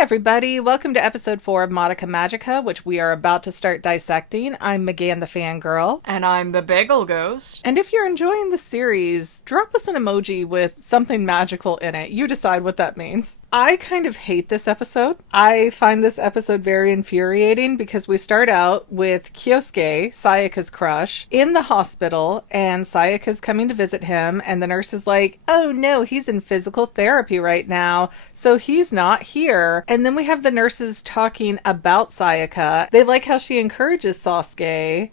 everybody, welcome to episode 4 of Madoka Magica, which we are about to start dissecting. I'm Megan the Fangirl. And I'm the Bagel Ghost. And if you're enjoying the series, drop us an emoji with something magical in it. You decide what that means. I kind of hate this episode. I find this episode very infuriating because we start out with Kyosuke, Sayaka's crush, in the hospital, and Sayaka's coming to visit him, and the nurse is like, oh no, he's in physical therapy right now, so he's not here. And then we have the nurses talking about Sayaka. They like how she encourages Kyosuke.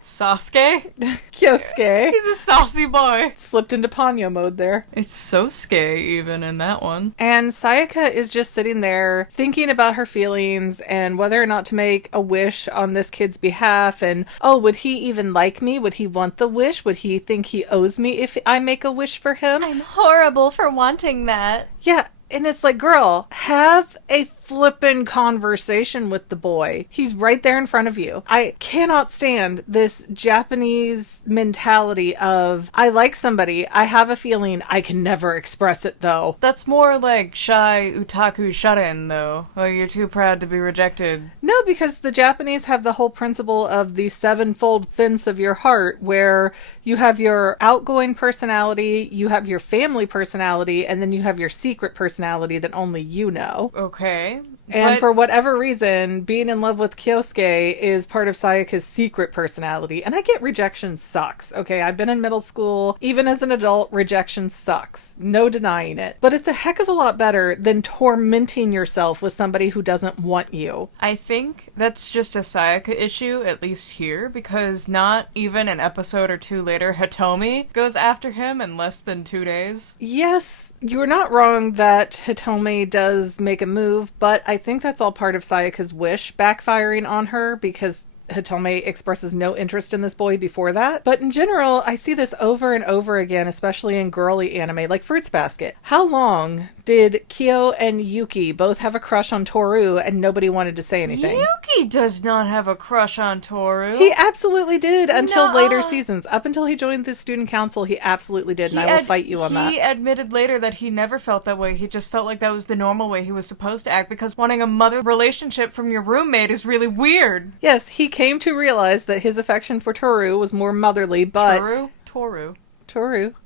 He's a saucy boy. Slipped into Ponyo mode there. It's so skay even in that one. And Sayaka is just sitting there thinking about her feelings and whether or not to make a wish on this kid's behalf. And, oh, would he even like me? Would he want the wish? Would he think he owes me if I make a wish for him? I'm horrible for wanting that. Yeah. And it's like, girl, have a flippin' conversation with the boy. He's right there in front of you. I cannot stand this Japanese mentality of, I like somebody, I have a feeling, I can never express it though. That's more like shy otaku shut-in though. Like you're too proud to be rejected. No, because the Japanese have the whole principle of the sevenfold fence of your heart, where you have your outgoing personality, you have your family personality, and then you have your secret personality that only you know. Okay. And for whatever reason, being in love with Kyosuke is part of Sayaka's secret personality. And I get rejection sucks. Okay, I've been in middle school. Even as an adult, rejection sucks. No denying it. But it's a heck of a lot better than tormenting yourself with somebody who doesn't want you. I think that's just a Sayaka issue, at least here, because not even an episode or two later, Hitomi goes after him in less than 2 days. Yes, you're not wrong that Hitomi does make a move, but I think that's all part of Sayaka's wish backfiring on her, because Hitomi expresses no interest in this boy before that. But in general, I see this over and over again, especially in girly anime like Fruits Basket. How long did Kyo and Yuki both have a crush on Toru and nobody wanted to say anything? Yuki does not have a crush on Toru. He absolutely did until later seasons. Up until he joined the student council, he absolutely did, and I will fight you on that. He admitted later that he never felt that way. He just felt like that was the normal way he was supposed to act, because wanting a mother relationship from your roommate is really weird. Yes, he came to realize that his affection for Toru was more motherly, but... Toru.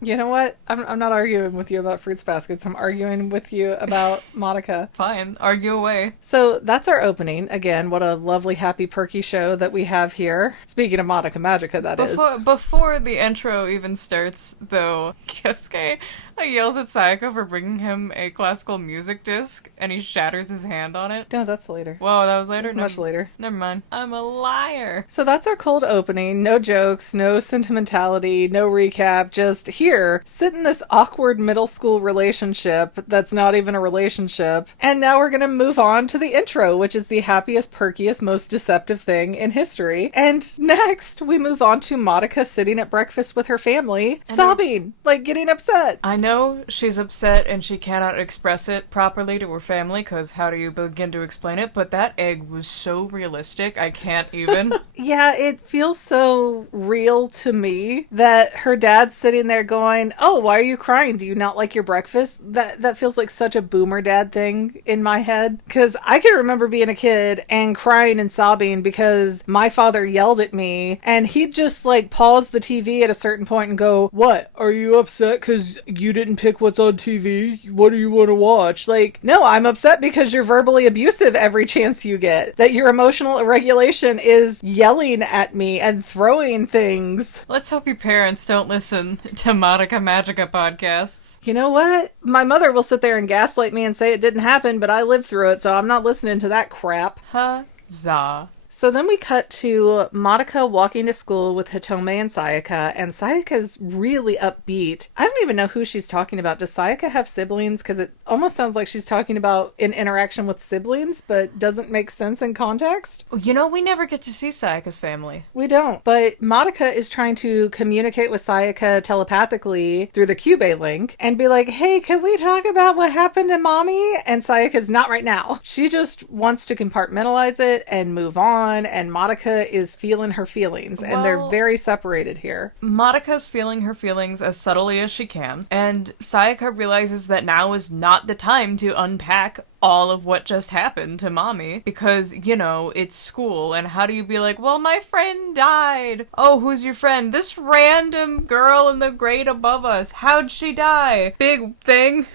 You know what? I'm not arguing with you about Fruits Baskets. I'm arguing with you about Madoka. Fine. Argue away. So that's our opening. Again, what a lovely, happy, perky show that we have here. Speaking of Madoka Magica, that is. Before the intro even starts, though, Kyosuke yells at Sayaka for bringing him a classical music disc, and he shatters his hand on it. No, that's later. Whoa, that was later? That's much later. Never mind. I'm a liar. So that's our cold opening. No jokes, no sentimentality, no recap. Just here, sit in this awkward middle school relationship that's not even a relationship. And now we're going to move on to the intro, which is the happiest, perkiest, most deceptive thing in history. And next, we move on to Madoka sitting at breakfast with her family, sobbing, like getting upset. I know she's upset and she cannot express it properly to her family, because how do you begin to explain it? But that egg was so realistic, I can't even. Yeah, it feels so real to me that her dad's sitting there going, oh, why are you crying? Do you not like your breakfast? That feels like such a boomer dad thing in my head, because I can remember being a kid and crying and sobbing because my father yelled at me, and he'd just like pause the TV at a certain point and go, what? Are you upset because you didn't pick what's on TV? What do you want to watch? Like, no, I'm upset because you're verbally abusive every chance you get. That your emotional regulation is yelling at me and throwing things. Let's hope your parents don't listen to Madoka Magica podcasts. You know what? My mother will sit there and gaslight me and say it didn't happen, but I lived through it, so I'm not listening to that crap. Huzzah. So then we cut to Madoka walking to school with Hitomi and Sayaka, and Sayaka's really upbeat. I don't even know who she's talking about. Does Sayaka have siblings? Because it almost sounds like she's talking about an interaction with siblings, but doesn't make sense in context. You know, we never get to see Sayaka's family. We don't. But Madoka is trying to communicate with Sayaka telepathically through the Cube link and be like, hey, can we talk about what happened to mommy? And Sayaka's not right now. She just wants to compartmentalize it and move on. And Madoka is feeling her feelings, and they're very separated here. Madoka's feeling her feelings as subtly as she can, and Sayaka realizes that now is not the time to unpack all of what just happened to Mommy because, you know, it's school. And how do you be like, well, my friend died. Oh, who's your friend? This random girl in the grade above us. How'd she die? Big thing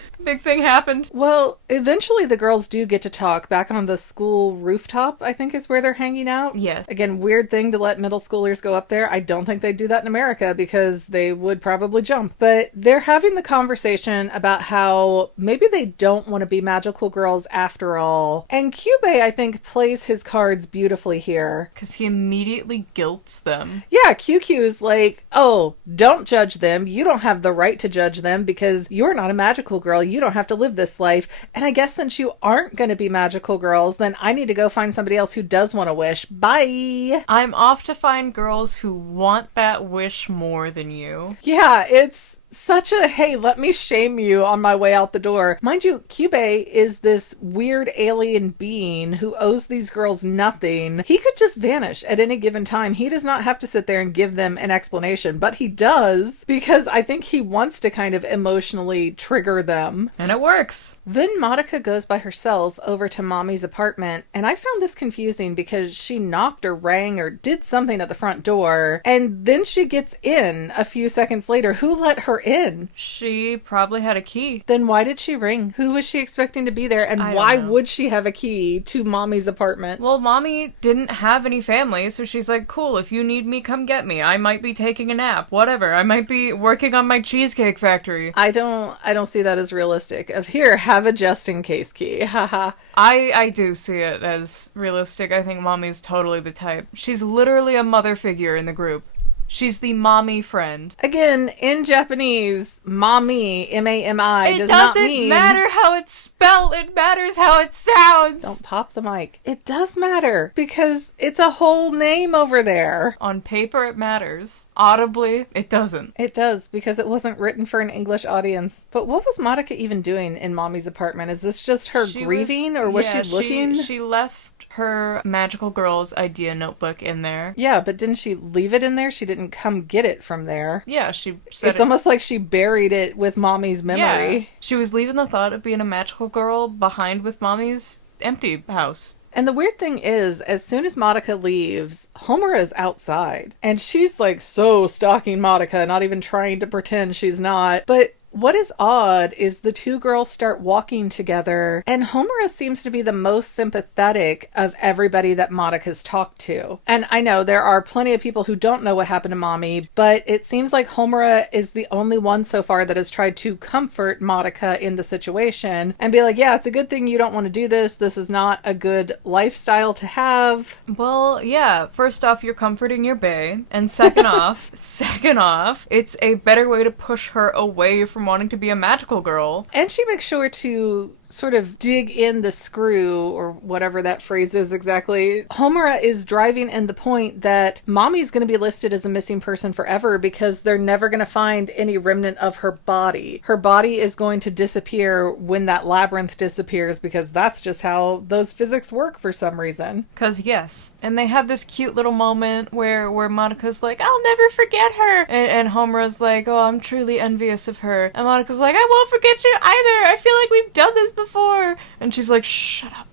happened. Well, eventually the girls do get to talk back on the school rooftop, I think is where they're hanging out. Yes. Again, weird thing to let middle schoolers go up there. I don't think they'd do that in America because they would probably jump. But they're having the conversation about how maybe they don't want to be magical girls after all. And Kyubey, I think, plays his cards beautifully here. Because he immediately guilts them. Yeah, QQ is like, oh, don't judge them. You don't have the right to judge them because you're not a magical girl. You don't have to live this life. And I guess since you aren't going to be magical girls, then I need to go find somebody else who does want to wish. Bye! I'm off to find girls who want that wish more than you. Yeah, it's such a, hey, let me shame you on my way out the door. Mind you, Kyubey is this weird alien being who owes these girls nothing. He could just vanish at any given time. He does not have to sit there and give them an explanation, but he does because I think he wants to kind of emotionally trigger them. And it works. Then Madoka goes by herself over to Mommy's apartment, and I found this confusing because she knocked or rang or did something at the front door, and then she gets in a few seconds later. Who let her in? She probably had a key. Then why did she ring? Who was she expecting to be there, and why would she have a key to Mommy's apartment? Well, Mommy didn't have any family, so she's like, cool, if you need me, come get me. I might be taking a nap, whatever. I might be working on my cheesecake factory. I don't see that as realistic. Of here, have a just in case key. Haha. I do see it as realistic. I think Mommy's totally the type. She's literally a mother figure in the group. She's the mommy friend. Again, in Japanese, mommy, M-A-M-I, does not mean... It doesn't matter how it's spelled, it matters how it sounds. Don't pop the mic. It does matter, because it's a whole name over there. On paper, it matters. Audibly, it doesn't. It does, because it wasn't written for an English audience. But what was Madoka even doing in Mommy's apartment? Is this just her grieving, or was she looking? She left her magical girl's idea notebook in there. Yeah, but didn't she leave it in there? She didn't come get it from there. Yeah, she said it's almost like she buried it with Mommy's memory. Yeah. She was leaving the thought of being a magical girl behind with Mommy's empty house. And the weird thing is, as soon as Madoka leaves, Homura is outside. And she's like so stalking Madoka, not even trying to pretend she's not. But what is odd is the two girls start walking together, and Homura seems to be the most sympathetic of everybody that Madoka's talked to. And I know there are plenty of people who don't know what happened to Mommy, but it seems like Homura is the only one so far that has tried to comfort Madoka in the situation and be like, yeah, it's a good thing you don't want to do this. This is not a good lifestyle to have. Well, yeah, first off, you're comforting your bae, and second off, it's a better way to push her away from wanting to be a magical girl. And she makes sure to sort of dig in the screw, or whatever that phrase is exactly. Homura is driving in the point that Mommy's going to be listed as a missing person forever because they're never going to find any remnant of her body. Her body is going to disappear when that labyrinth disappears because that's just how those physics work for some reason. Because yes. And they have this cute little moment where Madoka's like, I'll never forget her. And Homura's like, oh, I'm truly envious of her. And Madoka's like, I won't forget you either. I feel like we've done this before. And she's like, shut up.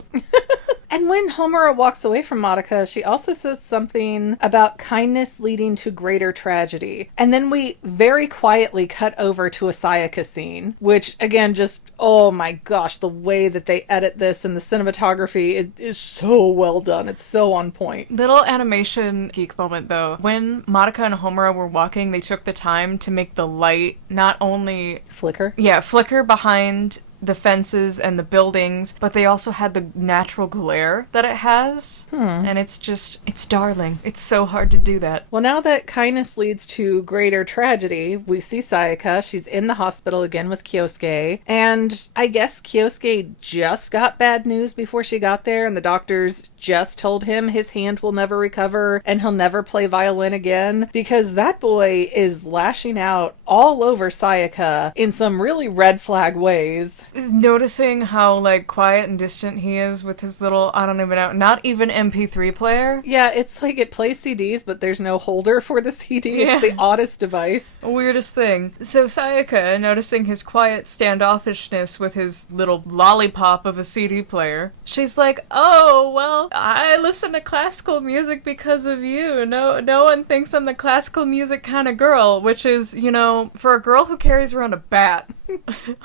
And when Homura walks away from Madoka, she also says something about kindness leading to greater tragedy. And then we very quietly cut over to a Sayaka scene, which again, just, oh my gosh, the way that they edit this and the cinematography is so well done. It's so on point. Little animation geek moment though. When Madoka and Homura were walking, they took the time to make the light not only flicker behind the fences and the buildings, but they also had the natural glare that it has. And it's darling. It's so hard to do that. Well, now that kindness leads to greater tragedy, we see Sayaka. She's in the hospital again with Kyosuke. And I guess Kyosuke just got bad news before she got there, and the doctors just told him his hand will never recover and he'll never play violin again, because that boy is lashing out all over Sayaka in some really red flag ways. Noticing how, like, quiet and distant he is with his little, I don't even know, not even MP3 player. Yeah, it's like it plays CDs, but there's no holder for the CD. Yeah. It's the oddest device. Weirdest thing. So Sayaka, noticing his quiet standoffishness with his little lollipop of a CD player, she's like, oh, well, I listen to classical music because of you. No one thinks I'm the classical music kind of girl, which is, you know, for a girl who carries around a bat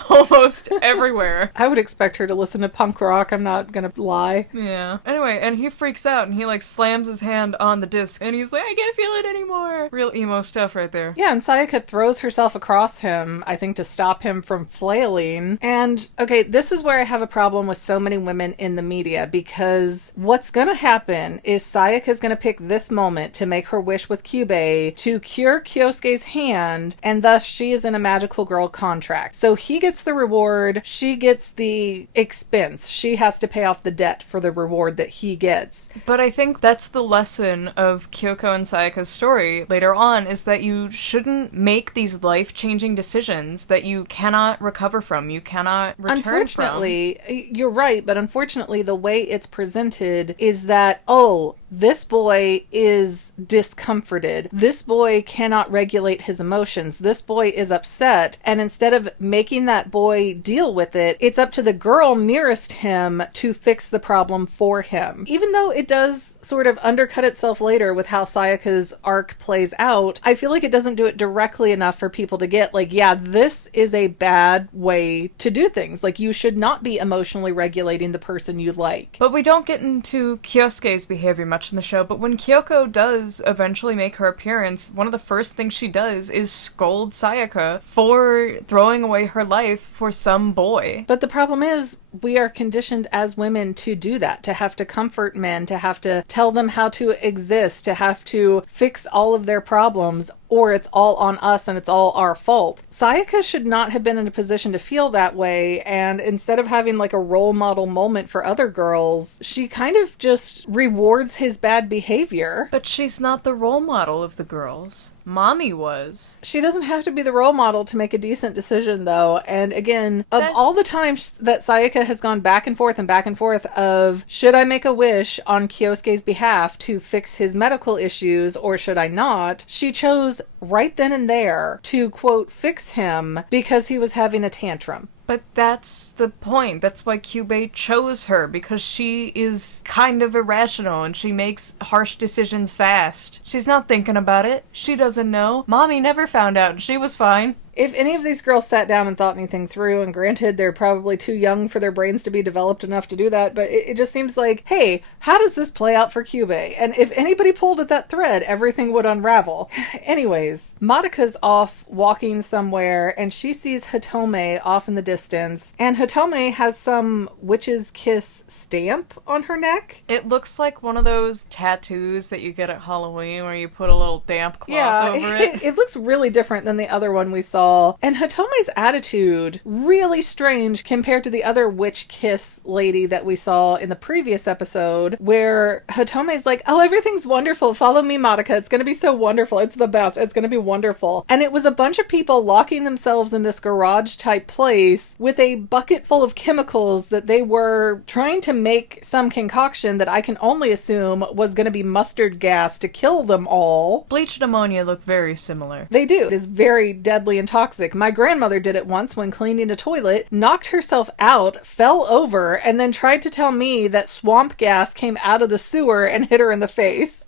almost everywhere. I would expect her to listen to punk rock, I'm not gonna lie. Yeah. Anyway, and he freaks out and he like slams his hand on the disc and he's like, I can't feel it anymore. Real emo stuff right there. Yeah, and Sayaka throws herself across him, I think to stop him from flailing. And, okay, this is where I have a problem with so many women in the media, because what's gonna happen is Sayaka's gonna pick this moment to make her wish with Kyubei to cure Kyosuke's hand, and thus she is in a magical girl contract. So he gets the reward, she gets the expense. She has to pay off the debt for the reward that he gets. But I think that's the lesson of Kyoko and Sayaka's story later on, is that you shouldn't make these life-changing decisions that you cannot recover from, you cannot return Unfortunately, you're right, but unfortunately the way it's presented is that, oh, this boy is discomforted. This boy cannot regulate his emotions. This boy is upset. And instead of making that boy deal with it, it's up to the girl nearest him to fix the problem for him. Even though it does sort of undercut itself later with how Sayaka's arc plays out, I feel like it doesn't do it directly enough for people to get like, yeah, this is a bad way to do things. Like, you should not be emotionally regulating the person you like. But we don't get into Kyosuke's behavior much in the show, but when Kyoko does eventually make her appearance, one of the first things she does is scold Sayaka for throwing away her life for some boy. But the problem is, we are conditioned as women to do that, to have to comfort men, to have to tell them how to exist, to have to fix all of their problems, or it's all on us and it's all our fault. Sayaka should not have been in a position to feel that way, and instead of having like a role model moment for other girls, she kind of just rewards his bad behavior. But she's not the role model of the girls. Mommy was. She doesn't have to be the role model to make a decent decision, though. And again, of all the times that Sayaka has gone back and forth of, should I make a wish on Kyosuke's behalf to fix his medical issues or should I not, she chose right then and there to, quote, fix him because he was having a tantrum. But that's the point. That's why Kyubei chose her, because she is kind of irrational and she makes harsh decisions fast. She's not thinking about it. She doesn't know. Mommy never found out and she was fine. If any of these girls sat down and thought anything through, and granted, they're probably too young for their brains to be developed enough to do that, but it just seems like, hey, how does this play out for Kyubei? And if anybody pulled at that thread, everything would unravel. Anyways, Madoka's off walking somewhere, and she sees Hitome off in the distance, and Hitome has some witch's kiss stamp on her neck. It looks like one of those tattoos that you get at Halloween where you put a little damp cloth over it. It looks really different than the other one we saw. And Hitome's attitude, really strange compared to the other witch kiss lady that we saw in the previous episode, where Hitome's like, oh, everything's wonderful. Follow me, Madoka. It's going to be so wonderful. It's the best. It's going to be wonderful. And it was a bunch of people locking themselves in this garage type place with a bucket full of chemicals that they were trying to make some concoction that I can only assume was going to be mustard gas to kill them all. Bleach and ammonia look very similar. They do. It is very deadly and toxic. My grandmother did it once when cleaning a toilet, knocked herself out, fell over, and then tried to tell me that swamp gas came out of the sewer and hit her in the face.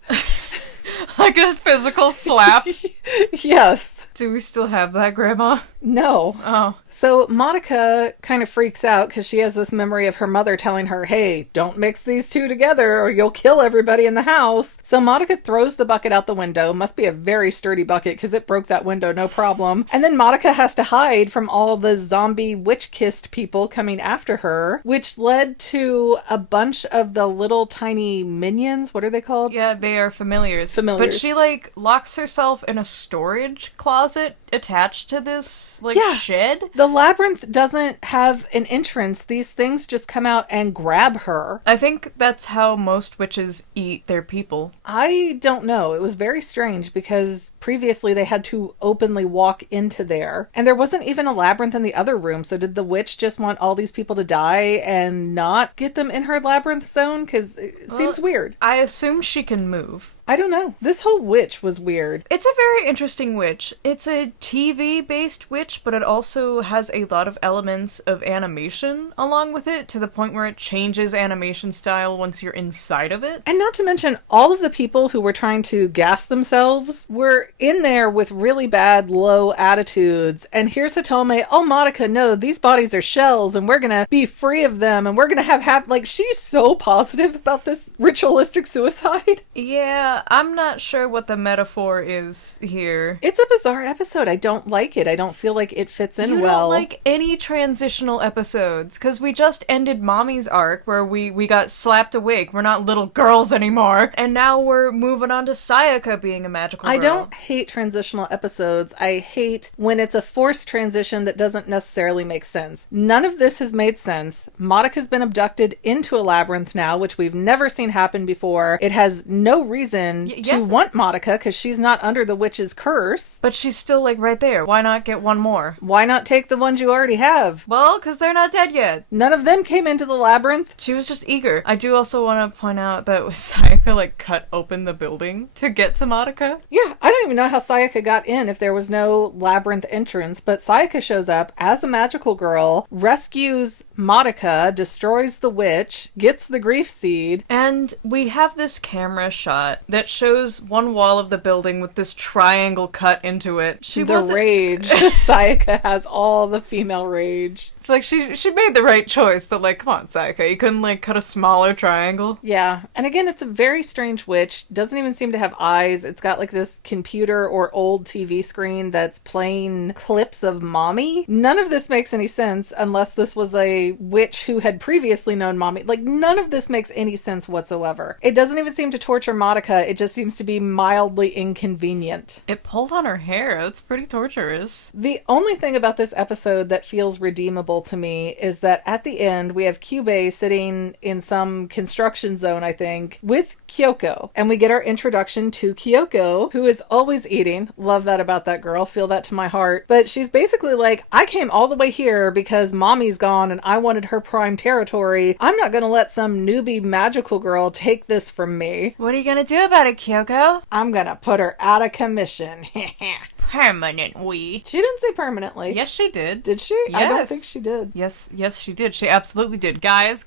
Like a physical slap? Yes. Do we still have that, Grandma? No. Oh. So Madoka kind of freaks out because she has this memory of her mother telling her, hey, don't mix these two together or you'll kill everybody in the house. So Madoka throws the bucket out the window. Must be a very sturdy bucket because it broke that window, no problem. And then Madoka has to hide from all the zombie witch-kissed people coming after her, which led to a bunch of the little tiny minions. What are they called? Yeah, they are familiars. Familiars. But she, like, locks herself in a storage closet attached to this, Yeah. shed? The labyrinth doesn't have an entrance. These things just come out and grab her. I think that's how most witches eat their people. I don't know. It was very strange because previously they had to openly walk into there. And there wasn't even a labyrinth in the other room. So did the witch just want all these people to die and not get them in her labyrinth zone? Because it seems weird. I assume she can move. I don't know. This whole witch was weird. It's a very interesting witch. It's a TV-based witch, but it also has a lot of elements of animation along with it, to the point where it changes animation style once you're inside of it. And not to mention, all of the people who were trying to gas themselves were in there with really bad, low attitudes. And here's Hitome, oh, Madoka, no, these bodies are shells, and we're gonna be free of them, and we're gonna have like, she's so positive about this ritualistic suicide. Yeah, I'm not sure what the metaphor is here. It's a bizarre episode. I don't like it. I don't feel like it fits in You well. don't like any transitional episodes, because we just ended Mommy's arc where we got slapped awake. We're not little girls anymore. And now we're moving on to Sayaka being a magical girl. I don't hate transitional episodes. I hate when it's a forced transition that doesn't necessarily make sense. None of this has made sense. Madoka's been abducted into a labyrinth now, which we've never seen happen before. It has no reason to want Madoka because she's not under the witch's curse. But she's still, right there. Why not get one more? Why not take the ones you already have? Well, because they're not dead yet. None of them came into the labyrinth. She was just eager. I do also want to point out that Sayaka, cut open the building to get to Madoka. Yeah, I don't even know how Sayaka got in if there was no labyrinth entrance, but Sayaka shows up as a magical girl, rescues Madoka, destroys the witch, gets the grief seed. And we have this camera shot that shows one wall of the building with this triangle cut into it. Rage. Sayaka has all the female rage. It's like she made the right choice, but come on, Sayaka, you couldn't cut a smaller triangle? Yeah. And again, it's a very strange witch. Doesn't even seem to have eyes. It's got this computer or old TV screen that's playing clips of Mommy. None of this makes any sense unless this was a witch who had previously known Mommy. None of this makes any sense whatsoever. It doesn't even seem to torture Madoka. It just seems to be mildly inconvenient. It pulled on her hair. That's pretty torturous. The only thing about this episode that feels redeemable to me is that at the end, we have Kyubei sitting in some construction zone, I think, with Kyoko. And we get our introduction to Kyoko, who is always eating. Love that about that girl. Feel that to my heart. But she's basically like, I came all the way here because Mommy's gone and I wanted her prime territory. I'm not going to let some newbie magical girl take this from me. What are you gonna do about it, Kyoko? I'm going to put her out of commission. Permanently. She didn't say permanently. Yes, she did. Did she? Yes. I don't think she did. Yes, she did. She absolutely did. Guys,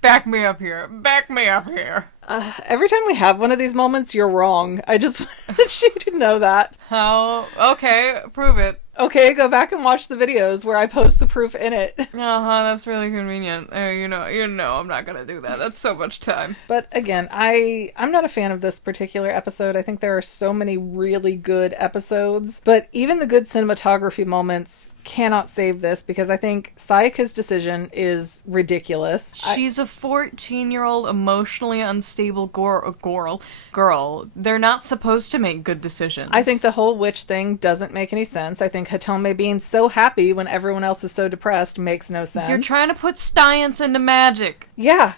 back me up here. Back me up here. Every time we have one of these moments, you're wrong. I just wanted you to know that. Oh, okay. Prove it. Okay, go back and watch the videos where I post the proof in it. That's really convenient. You know, I'm not gonna do that. That's so much time. But again, I'm not a fan of this particular episode. I think there are so many really good episodes, but even the good cinematography moments cannot save this because I think Sayaka's decision is ridiculous. She's a 14-year-old emotionally unstable girl. They're not supposed to make good decisions. I think the whole witch thing doesn't make any sense. I think Hitome being so happy when everyone else is so depressed makes no sense. You're trying to put science into magic. Yeah,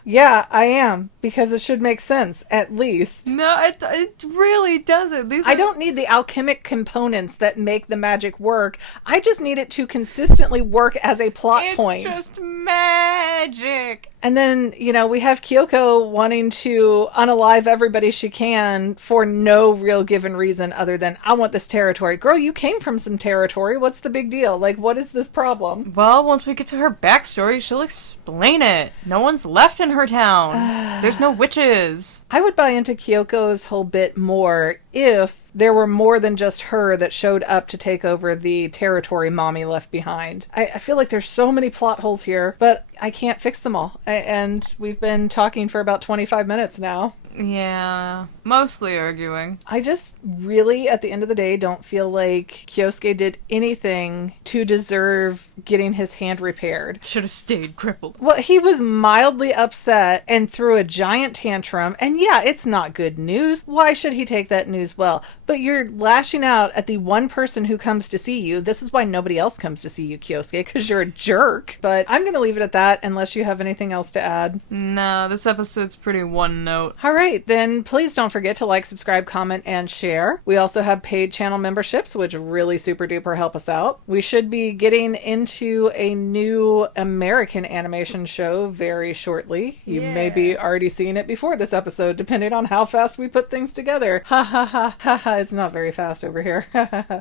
I am. Because it should make sense, at least. No, it really doesn't. I don't need the alchemic components that make the magic work. I just need it to consistently work as a plot point. It's just magic. And then, we have Kyoko wanting to unalive everybody she can for no real given reason other than, I want this territory. Girl, you came from some territory. What's the big deal? What is this problem? Well, once we get to her backstory, she'll explain it. No one's left in her town. There's no witches. I would buy into Kyoko's whole bit more if there were more than just her that showed up to take over the territory Mommy left behind. I feel like there's so many plot holes here, but I can't fix them all. And we've been talking for about 25 minutes now. Yeah, mostly arguing. I just really, at the end of the day, don't feel like Kyosuke did anything to deserve getting his hand repaired. Should have stayed crippled. Well, he was mildly upset and threw a giant tantrum, and yeah, it's not good news. Why should he take that news well? But you're lashing out at the one person who comes to see you. This is why nobody else comes to see you, Kyosuke, because you're a jerk. But I'm going to leave it at that unless you have anything else to add. No, this episode's pretty one note. All right, then please don't forget to like, subscribe, comment, and share. We also have paid channel memberships, which really super duper help us out. We should be getting into a new American animation show very shortly. You may be already seeing it before this episode, depending on how fast we put things together. Ha ha ha ha ha, it's not very fast over here.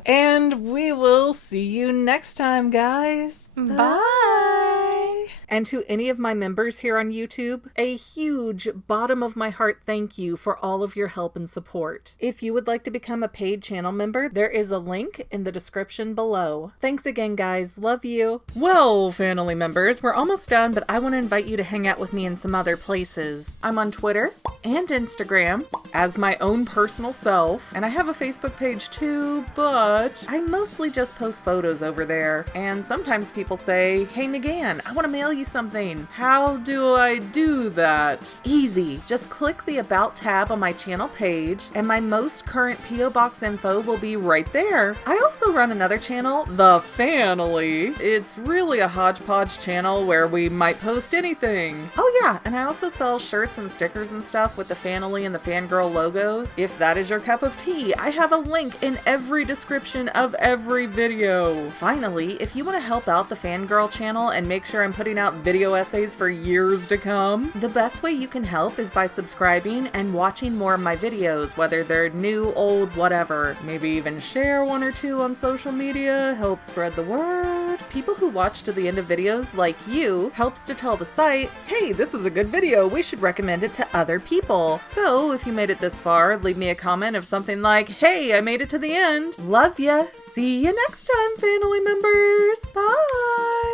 And we will see you next time, guys. Bye. And to any of my members here on YouTube, a huge bottom of my heart thank you for all of your help and support. If you would like to become a paid channel member, there is a link in the description below. Thanks again, guys. Love you. Well, family members, we're almost done, but I want to invite you to hang out with me in some other places. I'm on Twitter and Instagram as my own personal self, and I have a Facebook page too, but I mostly just post photos over there. And sometimes people say, "Hey Megan, I want to mail you something. How do I do that?" Easy. Just click the About tab on my channel page, and my most current P.O. Box info will be right there. I also run another channel, The Family. It's really a hodgepodge channel where we might post anything. Oh yeah, and I also sell shirts and stickers and stuff with the Family and the Fangirl logos. If that is your cup of tea, I have a link in every description of every video. Finally, if you want to help out the Fangirl channel and make sure I'm putting out video essays for years to come, the best way you can help is by subscribing and watching more of my videos, whether they're new, old, whatever. Maybe even share one or two on social media, help spread the word. People who watch to the end of videos like you helps to tell the site, hey, this is a good video, we should recommend it to other people. So if you made it this far, leave me a comment of something like, hey, I made it to the end. Love ya. See you next time, family members. Bye.